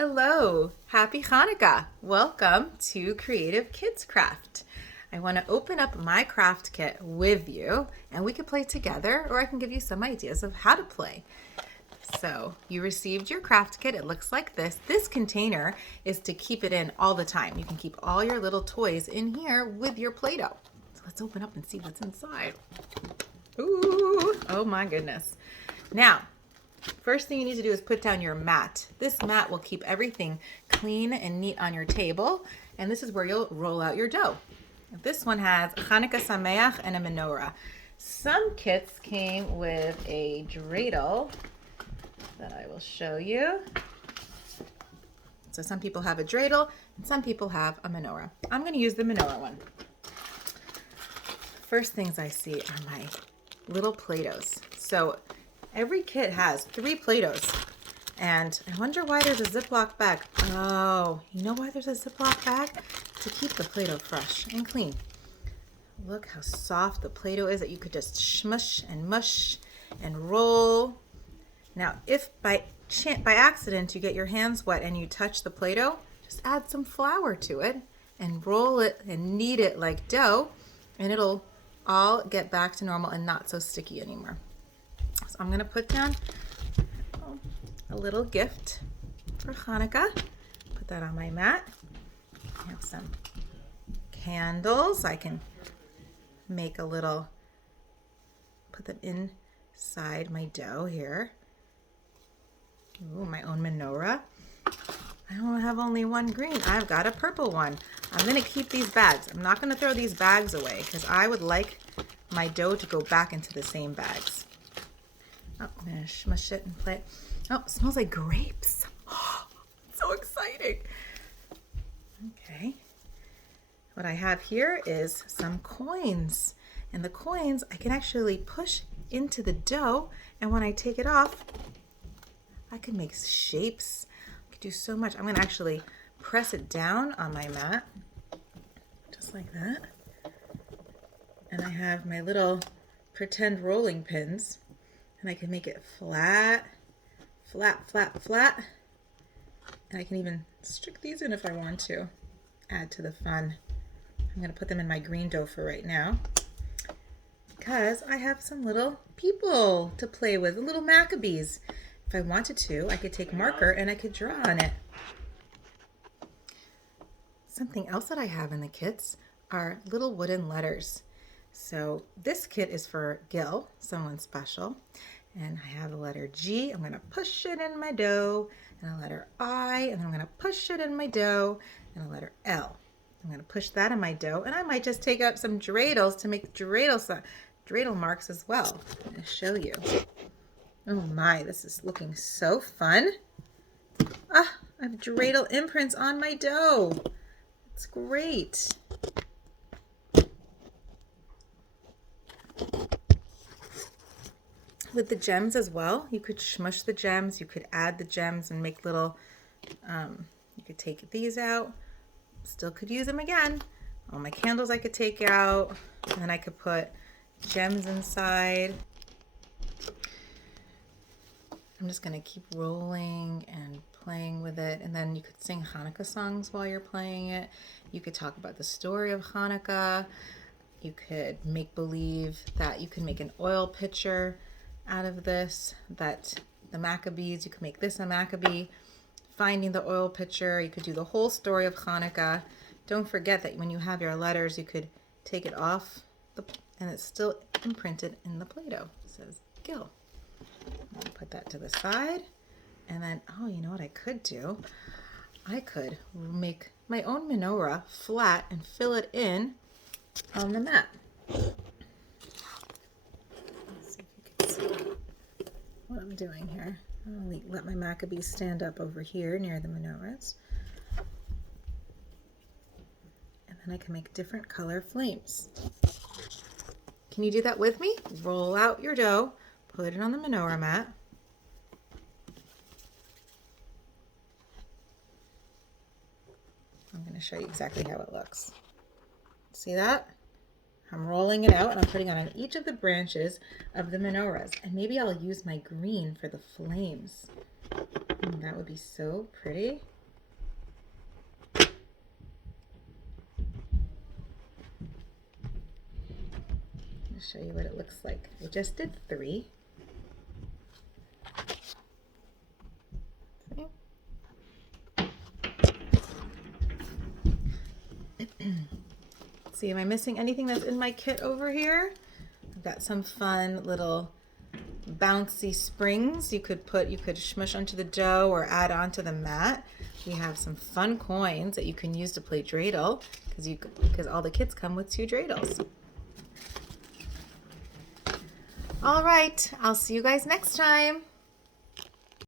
Hello, happy Hanukkah. Welcome to Creative Kids Craft. I want to open up my craft kit with you and we can play together, or I can give you some ideas of how to play. So you received your craft kit. It looks like this. This container is to keep it in all the time. You can keep all your little toys in here with your Play-Doh. So let's open up and see what's inside. Ooh, oh my goodness. Now, first thing you need to do is put down your mat. This mat will keep everything clean and neat on your table, and this is where you'll roll out your dough. This one has Chanukah Sameach and a menorah. Some kits came with a dreidel that I will show you. So some people have a dreidel and some people have a menorah. I'm going to use the menorah one. First things I see are my little Play-Dohs. So every kit has 3 Play-Dohs, and I wonder why there's a Ziploc bag. Oh, you know why there's a Ziploc bag? To keep the Play-Doh fresh and clean. Look how soft the Play-Doh is that you could just smush and mush and roll. Now, if by accident you get your hands wet and you touch the Play-Doh, just add some flour to it and roll it and knead it like dough, and it'll all get back to normal and not so sticky anymore. So I'm going to put down a little gift for Hanukkah. Put that on my mat. I have some candles. I can make a little, put them inside my dough here. Ooh, my own menorah. I don't have only one green. I've got a purple one. I'm going to keep these bags. I'm not going to throw these bags away because I would like my dough to go back into the same bags. Oh, I'm going to smush it and play. Oh, it smells like grapes. Oh, so exciting. Okay. What I have here is some coins. And the coins I can actually push into the dough. And when I take it off, I can make shapes. I could do so much. I'm going to actually press it down on my mat. Just like that. And I have my little pretend rolling pins. And I can make it flat, flat, flat, flat. And I can even stick these in if I want to. Add to the fun. I'm going to put them in my green dough for right now, because I have some little people to play with, little Maccabees. If I wanted to, I could take marker and I could draw on it. Something else that I have in the kits are little wooden letters. So this kit is for Gil, someone special. And I have a letter G. I'm going to push it in my dough. And a letter I. And then I'm going to push it in my dough. And a letter L. I'm going to push that in my dough. And I might just take out some dreidels to make dreidel marks as well. I'm going to show you. Oh my, this is looking so fun. Ah, I have dreidel imprints on my dough. It's great. With the gems as well, you could smush the gems, you could add the gems and make little, you could take these out, still could use them again. All my candles I could take out, and then I could put gems inside. I'm just going to keep rolling and playing with it, and then you could sing Hanukkah songs while you're playing it. You could talk about the story of Hanukkah. You could make believe that you can make an oil pitcher out of this, that the Maccabees, you could make this a Maccabee, finding the oil pitcher. You could do the whole story of Hanukkah. Don't forget that when you have your letters, you could take it off, and it's still imprinted in the Play-Doh. It says Gil. I'll put that to the side. And then, oh, you know what I could do? I could make my own menorah flat and fill it in on the mat. Let's see if you can see what I'm doing here. I'll let my Maccabees stand up over here near the menorahs. And then I can make different color flames. Can you do that with me? Roll out your dough, put it on the menorah mat. I'm going to show you exactly how it looks. See that? I'm rolling it out and I'm putting it on each of the branches of the menorahs. And maybe I'll use my green for the flames. That would be so pretty. I'll show you what it looks like. I just did 3. See, am I missing anything that's in my kit over here? I've got some fun little bouncy springs you could smush onto the dough or add onto the mat. We have some fun coins that you can use to play dreidel because all the kits come with 2 dreidels. All right, I'll see you guys next time.